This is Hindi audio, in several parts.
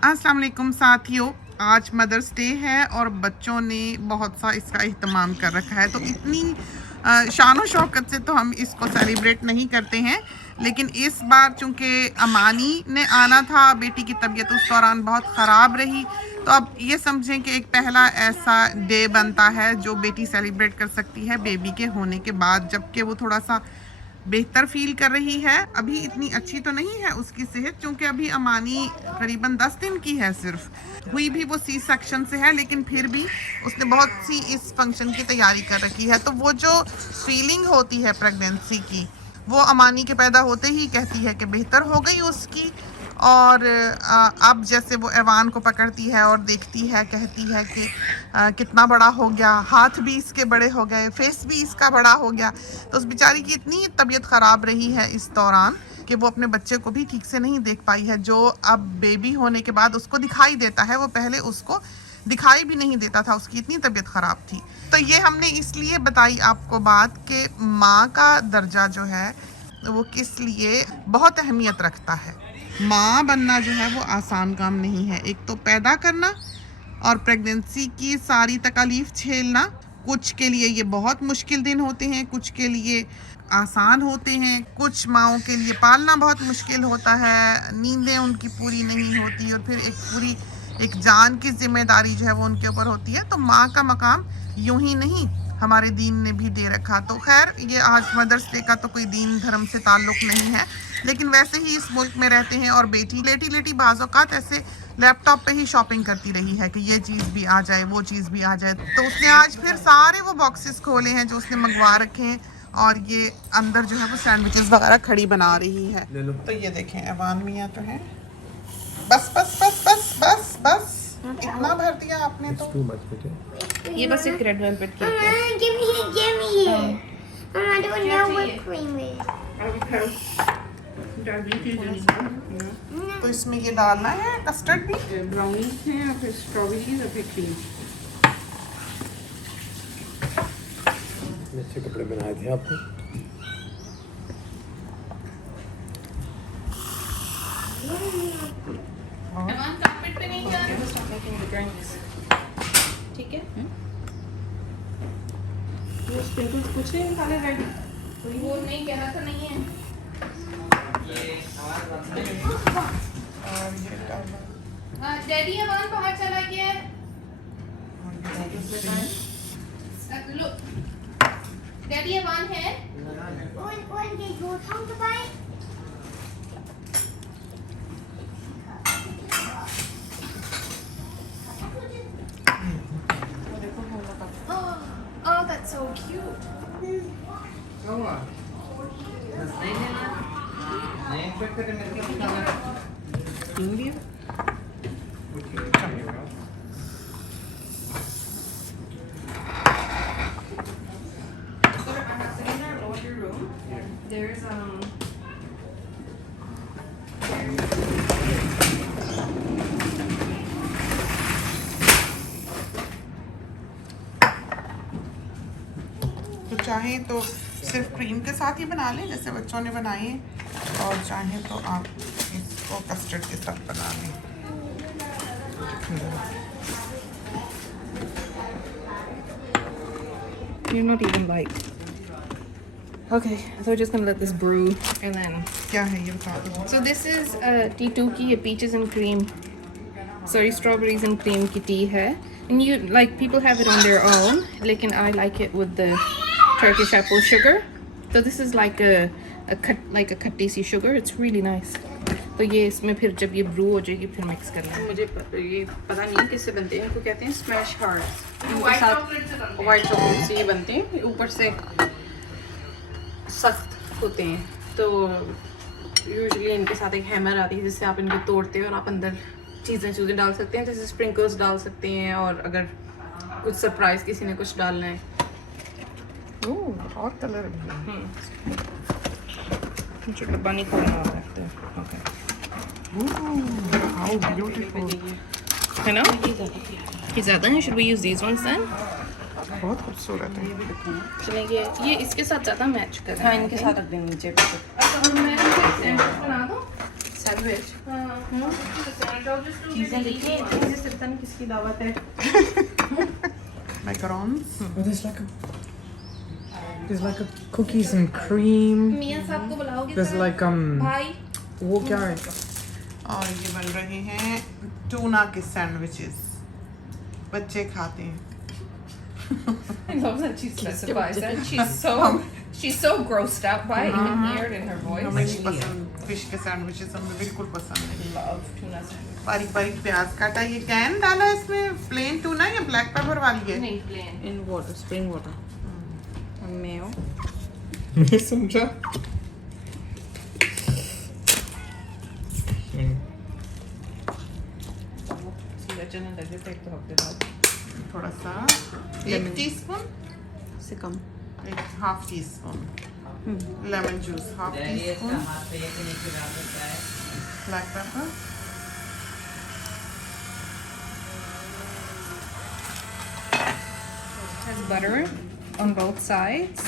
अस्सलाम वालेकुम साथियों, आज मदर्स डे है और बच्चों ने बहुत सा इसका एहतमाम कर रखा है। तो इतनी शान शौकत से तो हम इसको सेलिब्रेट नहीं करते हैं, लेकिन इस बार चूँकि अमानी ने आना था, बेटी की तबीयत उस दौरान बहुत ख़राब रही, तो अब ये समझें कि एक पहला ऐसा डे बनता है जो बेटी सेलिब्रेट कर सकती है बेबी के होने के बाद, जबकि वो थोड़ा सा बेहतर फील कर रही है। अभी इतनी अच्छी तो नहीं है उसकी सेहत, क्योंकि अभी अमानी करीबन 10 दिन की है, सिर्फ हुई भी वो सी सेक्शन से है, लेकिन फिर भी उसने बहुत सी इस फंक्शन की तैयारी कर रखी है। तो वो जो फीलिंग होती है प्रेगनेंसी की, वो अमानी के पैदा होते ही कहती है कि बेहतर हो गई उसकी। और अब जैसे वो ऐवान को पकड़ती है और देखती है, कहती है कि कितना बड़ा हो गया, हाथ भी इसके बड़े हो गए, फेस भी इसका बड़ा हो गया। तो उस बेचारी की इतनी तबीयत ख़राब रही है इस दौरान कि वो अपने बच्चे को भी ठीक से नहीं देख पाई है, जो अब बेबी होने के बाद उसको दिखाई देता है, वो पहले उसको दिखाई भी नहीं देता था, उसकी इतनी तबीयत ख़राब थी। तो ये हमने इसलिए बताई आपको बात कि माँ का दर्जा जो है वो किस लिए बहुत अहमियत रखता है। माँ बनना जो है वो आसान काम नहीं है। एक तो पैदा करना और प्रेगनेंसी की सारी तकालीफ झेलना, कुछ के लिए ये बहुत मुश्किल दिन होते हैं, कुछ के लिए आसान होते हैं। कुछ माँओं के लिए पालना बहुत मुश्किल होता है, नींदें उनकी पूरी नहीं होती, और फिर एक जान की जिम्मेदारी जो है वो उनके ऊपर होती है। तो माँ का मकाम यूं ही नहीं हमारे दीन ने भी दे रखा। तो खैर, ये आज मदर्स डे का तो कोई दीन धर्म से ताल्लुक़ नहीं है, लेकिन वैसे ही इस मुल्क में रहते हैं और बेटी लेटी बाज़ औक़ात ऐसे लैपटॉप पे ही शॉपिंग करती रही है कि ये चीज़ भी आ जाए, वो चीज़ भी आ जाए। तो उसने आज फिर सारे वो बॉक्सेस खोले हैं जो उसने मंगवा रखे हैं, और ये अंदर जो है वो सैंडविचेस वगैरह खड़ी बना रही है। तो ये देखें, ऐवान मियाँ तो है। बस बस बस बस बस बस इतना भर दिया आपने तो। ये बस एक रेड वेलवेट केक है। Give me it. I don't know what cream is. तो इसमें ये डालना है कस्टर्ड भी, ब्राउनीज हैं और फिर स्ट्रॉबेरीज और फिर क्रीम। अच्छे कपड़े बनाए थे आपने। कार्पेट पे नहीं जा रहा। ठीक है। वो स्प्रिंकल्स कुछ नहीं निकाले रेडी, वो नहीं कह रहा था नहीं है। डैडी अवान बाहर चला गया है। डैडी अवान है। Oh, that's so cute. India? There's तो चाहें तो सिर्फ क्रीम के साथ ही बना लें जैसे बच्चों ने बनाए हैं, और चाहें तो आप इसको कस्टर्ड के साथ बना लें। you're not even like. Okay, so we're just gonna let this brew and then. क्या है ये बता दो। So this is tea की, ये peaches and cream, sorry, strawberries and cream की tea है, and you like people have it on their own, लेकिन I like it with the Turkish apple sugar. So this is like a खट्टी सी sugar. It's really nice. तो ये इसमें फिर जब ये ब्रू हो जाएगी फिर मिक्स करना है। मुझे ये पता नहीं किससे बनते हैं, इनको कहते हैं स्मैश हार्ट। इनके साथ वाइट चॉकलेट से ये बनते हैं, ऊपर से सख्त होते हैं। तो यूजुअली इनके साथ एक हैमर आती है जिससे आप इनको तोड़ते हैं और आप अंदर चीज़ें डाल सकते हैं, जैसे स्प्रिंकल्स डाल सकते हैं, और अगर कुछ सरप्राइज किसी ने कुछ डालना है। और कलर भी मुझे डब्बा नहीं खोलना होता है। ओके, हाउ ब्यूटीफुल है ना? ये ज़्यादा है। Should we use these ones then? बहुत खूबसूरत है। चलेंगे, ये इसके साथ ज़्यादा मैच कर। हाँ, इनके साथ रख देंगे नीचे पे। मैं सैंडविच बना दूँ। सैंडविच हाँ, चीजें देखिए, मुझे पता नहीं किसकी दावत है। Macarons. There's like a cookies and cream. मियाँ साहब को बुलाओगे? There's like भाई वो क्या है? और ये बन रहे हैं टूना के सैंडविचेस, बच्चे खाते हैं। I love that she specifies that. She's so grossed out by it. You can hear it in her voice. हमें नहीं पसंद फिश के सैंडविचेस, हमें बिल्कुल पसंद नहीं। Love tuna sandwich. बारीक बारीक प्याज काटा, ये कैन डाला इसमें प्लेन टूना या ब्लैक पेपर वाली है? नहीं plain. In water, spring water. And mayo. मैं समझा। सीधा चने लगे थे एक तो हफ्ते बाद. थोड़ा सा 1 टीस्पून, से कम. एक half tea spoon lemon juice, half tea spoon black pepper, Has butter on both sides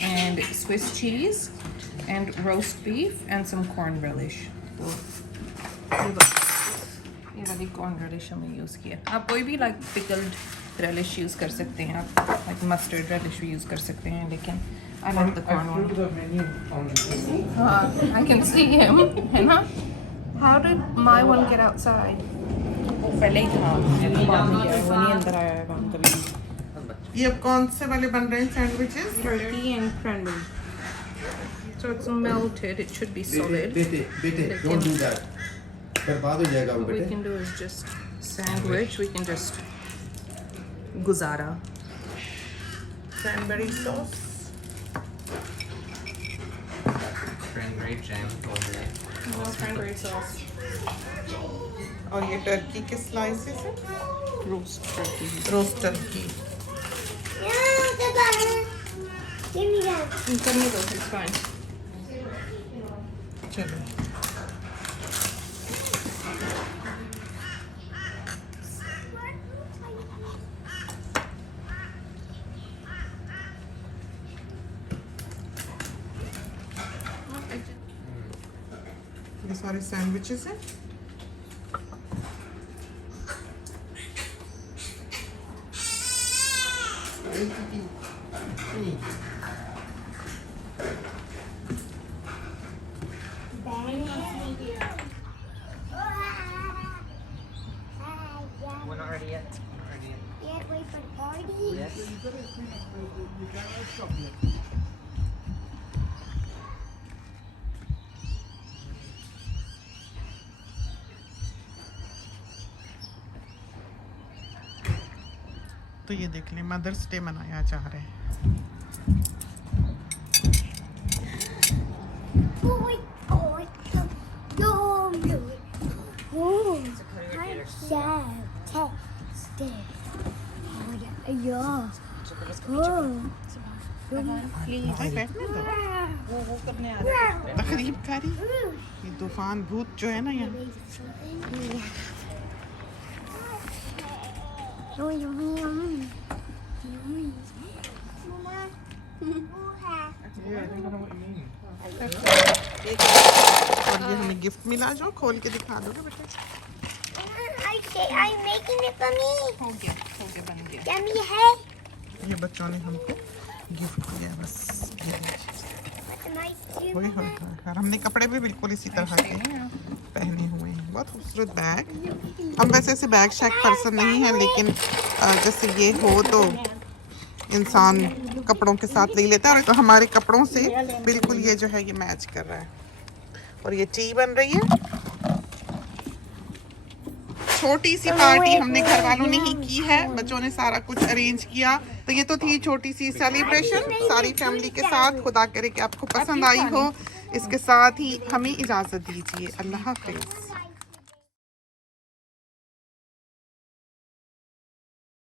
and Swiss cheese and roast beef and some corn relish. ये वाली corn relish हमने use किया. आप कोई भी like pickled relish use कर सकते हैं, आप like mustard relish भी use कर सकते हैं, लेकिन I like the corn one. the menu on I can see him, है ना? How did my one get outside? वो पहले ही था, बाद में गया, वो नहीं अंदर आया है कभी. ये अब कौन से वाले बन रहे हैं sandwiches? Turkey and cranberry. So it's melted, it should be solid. बेटे don't do that, बर्बाद हो जाएगा वो What we बेटे। can do is just sandwich, we can just guzara. Cranberry sauce, Cranberry jam over it. No cranberry sauce. और ये टर्की के स्लाइसेस हैं, Roast turkey. Roast Turkey. No, the butter. Give me that. करने दो, it's fine. चलो ये सारे सैंडविचेस हैं। We're not ready yet. Yeah, wait for the party. Yes. तो ये देख लें, मदर्स डे मनाया जा रहा है। Boy, boy, no, no. Oh, I'm so tasty. Oh, yeah. भाई बैठने दो, तकरीब करी। ये तूफान भूत जो है ना यहाँ, Oh, yummy, yummy. Yummy. और ये हमें गिफ्ट मिला जो खोल के दिखा दोगे बेटा? I'm making it for me. हो गया बन गया. Yummy है. ये बच्चों ने हमको गिफ्ट दिया बस। Nice too. वही और हमने कपड़े भी बिल्कुल इसी तरह के पहने हुए हैं। बहुत खूबसूरत बैग। हम वैसे ऐसे बैग शैक पर्सन नहीं है, लेकिन जैसे ये हो तो इंसान कपड़ों के साथ ले लेता है, और तो हमारे कपड़ों से बिल्कुल ये जो है ये मैच कर रहा है। और ये टी बन रही है। छोटी सी पार्टी हमने घर वालों ने ही की है, बच्चों ने सारा कुछ अरेंज किया। तो ये तो थी छोटी सी सेलिब्रेशन सारी फैमिली के साथ। खुदा करे कि आपको पसंद आई हो। इसके साथ ही हमें इजाज़त दीजिए। अल्लाह हाफिज़।